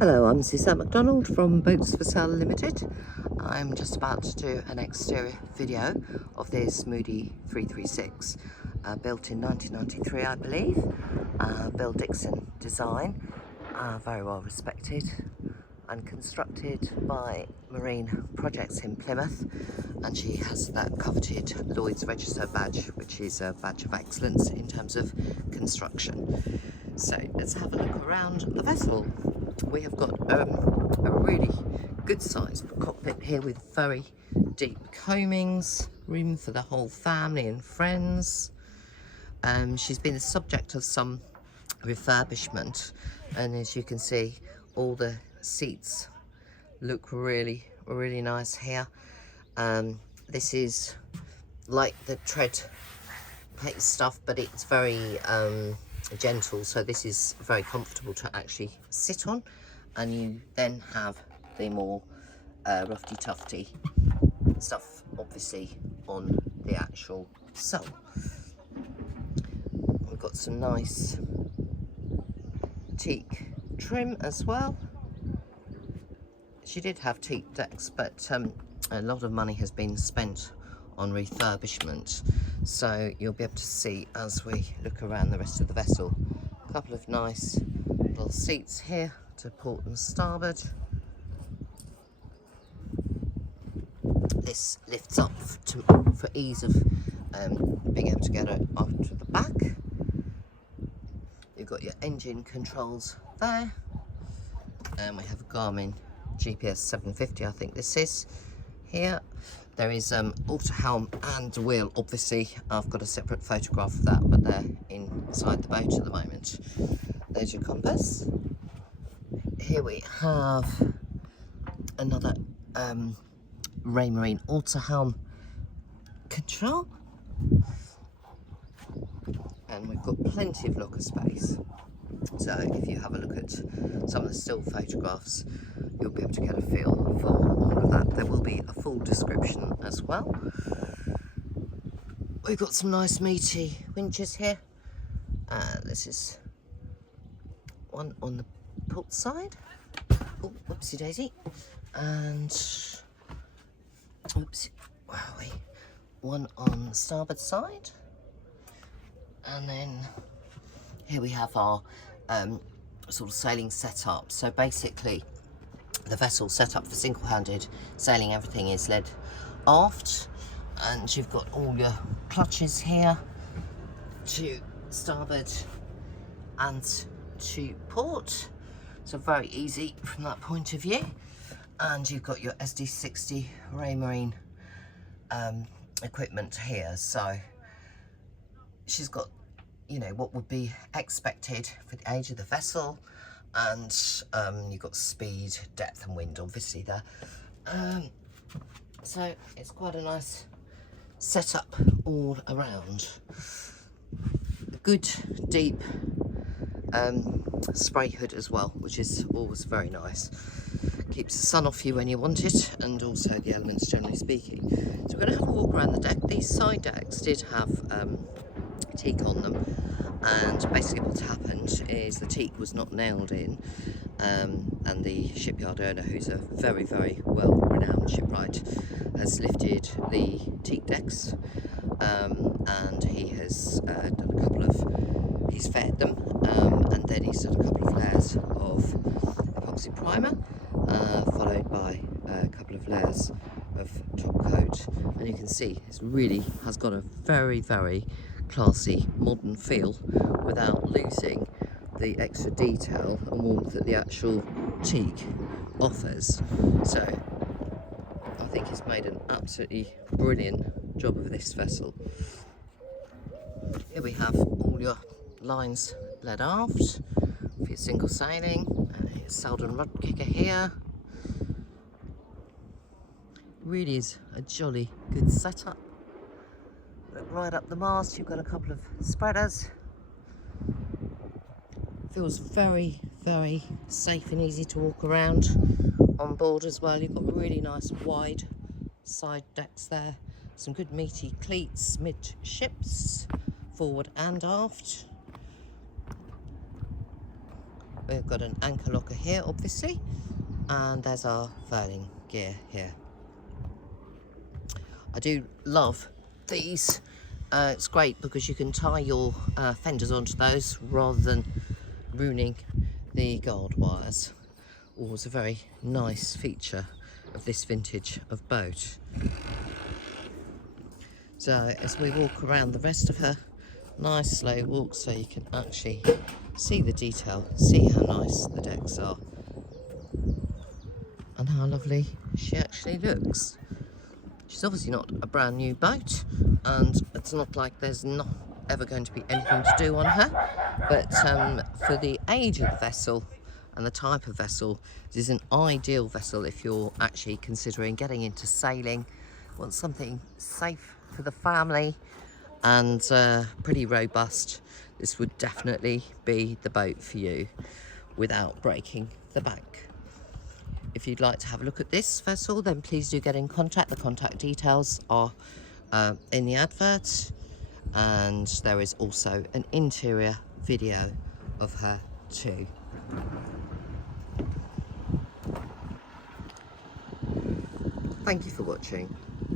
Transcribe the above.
Hello, I'm Suzanne MacDonald from Boats for Sale Limited. I'm just about to do an exterior video of this Moody 336, built in 1993 I believe, Bill Dixon design, very well respected and constructed by Marine Projects in Plymouth, and she has that coveted Lloyds Register badge, which is a badge of excellence in terms of construction. So let's have a look around the vessel. We have got a really good sized cockpit here with very deep coamings, room for the whole family and friends. She's been the subject of some refurbishment, and as you can see, all the seats look really nice here. This is like the tread plate stuff, but it's very gentle, so this is very comfortable to actually sit on, and you then have the more roughy tufty stuff obviously on the actual sole. We've got some nice teak trim as well. She did have teak decks, but a lot of money has been spent on refurbishment, so you'll be able to see as we look around the rest of the vessel. A couple of nice little seats here to port and starboard. This lifts up for ease of being able to get it onto the back. You've got your engine controls there, and we have a Garmin GPS 750, I think this is here. There is auto helm and wheel. Obviously I've got a separate photograph of that, but they're inside the boat at the moment. There's your compass. Here we have another Ray Marine auto helm control, and we've got plenty of locker space. So if you have a look at some of the still photographs, you'll be able to get a feel for all of that. There will be a full description as well. We've got some nice meaty winches here. This is one on the port side. Oh, whoopsie daisy. And oops, where are we? One on the starboard side. And then here we have our sort of sailing setup. So basically the vessel set up for single-handed sailing. Everything is led aft, and you've got all your clutches here to starboard and to port, so very easy from that point of view. And you've got your SD60 Ray Marine equipment here, so she's got, you know, what would be expected for the age of the vessel, and you've got speed, depth and wind obviously there. So it's quite a nice setup all around. A good deep spray hood as well, which is always very nice. Keeps the sun off you when you want it, and also the elements generally speaking. So we're going to have a walk around the deck. These side decks did have teak on them, and basically what's happened is the teak was not nailed in, and the shipyard owner, who's a very well renowned shipwright, has lifted the teak decks, and he has done a couple of, he's faired them, and then he's done a couple of layers of epoxy primer, followed by a couple of layers of top coat, and you can see it really has got a very classy modern feel without losing the extra detail and warmth that the actual teak offers. So I think he's made an absolutely brilliant job of this vessel. Here we have all your lines led aft for your single sailing, and a Selden rod kicker here. Really is a jolly good setup. Look right up the mast, you've got a couple of spreaders. Feels very safe and easy to walk around on board as well. You've got really nice wide side decks there, some good meaty cleats midships, forward and aft. we've got an anchor locker here, obviously, and there's our furling gear here. I do love these. It's great because you can tie your fenders onto those rather than ruining the guard wires. Always a very nice feature of this vintage of boat. So as we walk around the rest of her, nice slow walk so you can actually see the detail, see how nice the decks are and how lovely she actually looks. She's obviously not a brand new boat, and it's not like there's not ever going to be anything to do on her, but for the age of the vessel and the type of vessel, it is an ideal vessel if you're actually considering getting into sailing, want something safe for the family and pretty robust. This would definitely be the boat for you without breaking the bank. If you'd like to have a look at this vessel, then please do get in contact. The contact details are in the advert, and there is also an interior video of her too. Thank you for watching.